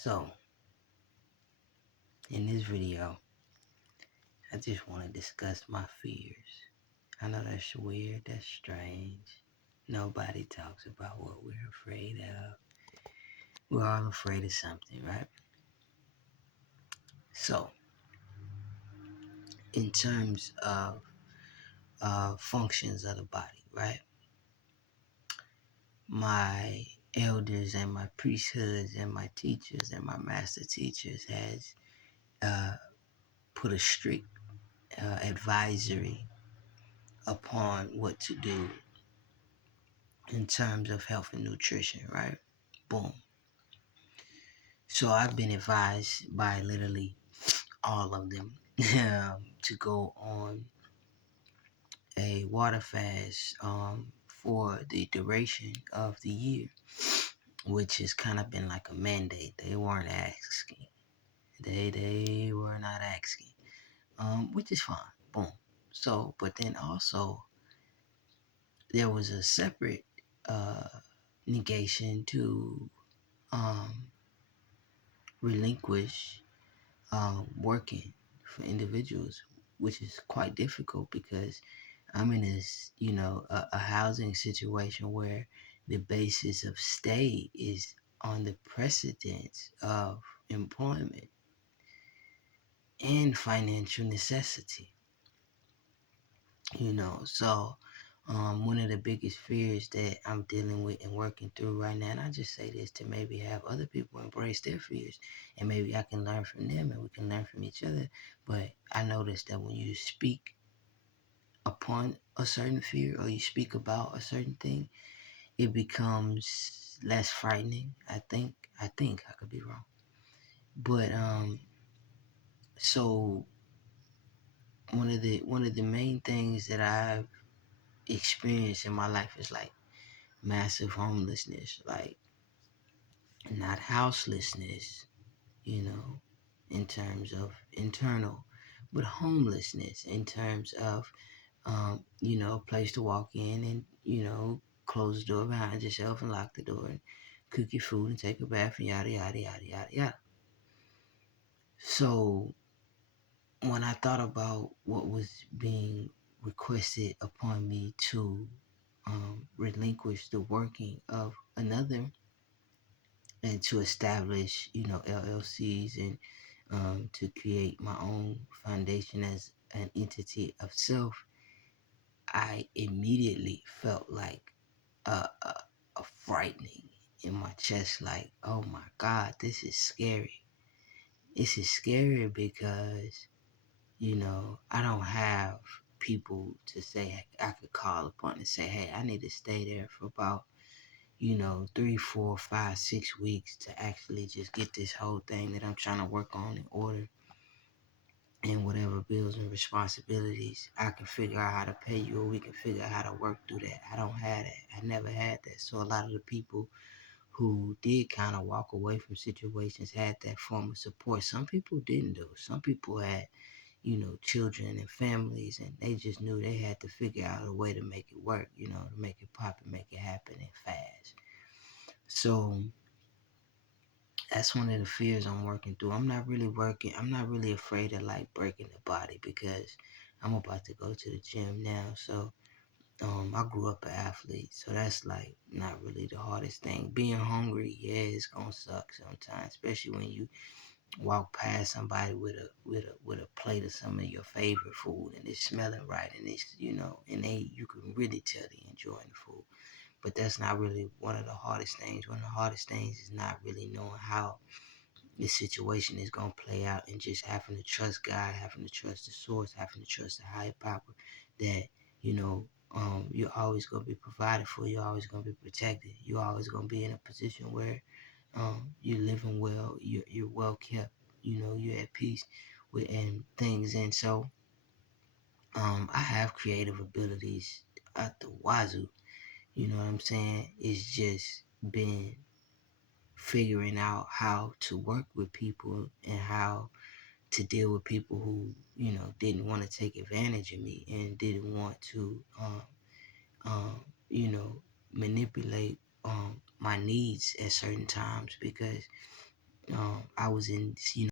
So, in this video, I just want to discuss my fears. I know that's weird, that's strange. Nobody talks about what we're afraid of. We're all afraid of something, right? So, in terms of functions of the body, right? My elders and my priesthoods and my teachers and my master teachers has uh, put a strict advisory upon what to do in terms of health and nutrition, right? Boom. So I've been advised by literally all of them to go on a water fast for the duration of the year, which has kind of been like a mandate. They weren't asking. They were not asking, which is fine. Boom. So, but then also there was a separate uh, negation to um, relinquish working for individuals, which is quite difficult because I'm in this, a housing situation where the basis of stay is on the precedence of employment and financial necessity, So one of the biggest fears that I'm dealing with and working through right now, and I just say this to maybe have other people embrace their fears, and maybe I can learn from them and we can learn from each other. But I noticed that when you speak upon a certain fear or you speak about a certain thing, it becomes less frightening. I think I could be wrong, but so one of the main things that I've experienced in my life is like massive homelessness, like not houselessness, in terms of internal, but homelessness in terms of, a place to walk in and, close the door behind yourself and lock the door and cook your food and take a bath and yada, yada, yada, yada, yada. So when I thought about what was being requested upon me to relinquish the working of another and to establish, LLCs and to create my own foundation as an entity of self, I immediately felt like a frightening in my chest, like, oh my God, this is scary. This is scary because, I don't have people to say I could call upon and say, hey, I need to stay there for about 3, 4, 5, 6 weeks to actually just get this whole thing that I'm trying to work on in order, and whatever bills and responsibilities I can figure out how to pay you, or we can figure out how to work through that. I don't have that. I never had that. So a lot of the people who did kind of walk away from situations had that form of support. Some people didn't do. Some people had, children and families, and they just knew they had to figure out a way to make it work, to make it pop and make it happen and fast. So that's one of the fears I'm working through. I'm not really afraid of like breaking the body because I'm about to go to the gym now. So I grew up an athlete, so that's like not really the hardest thing. Being hungry, yeah, it's gonna suck sometimes, especially when you walk past somebody with a plate of some of your favorite food and it's smelling right and it's and you can really tell they enjoying the food. But that's not really one of the hardest things. One of the hardest things is not really knowing how this situation is going to play out and just having to trust God, having to trust the source, having to trust the higher power that, you're always going to be provided for. You're always going to be protected. You're always going to be in a position where you're living well, you're well kept, you're at peace with and things. And so I have creative abilities at the wazoo. You know what I'm saying? It's just been figuring out how to work with people and how to deal with people who didn't want to take advantage of me and didn't want to um, you know manipulate my needs at certain times, because I was in,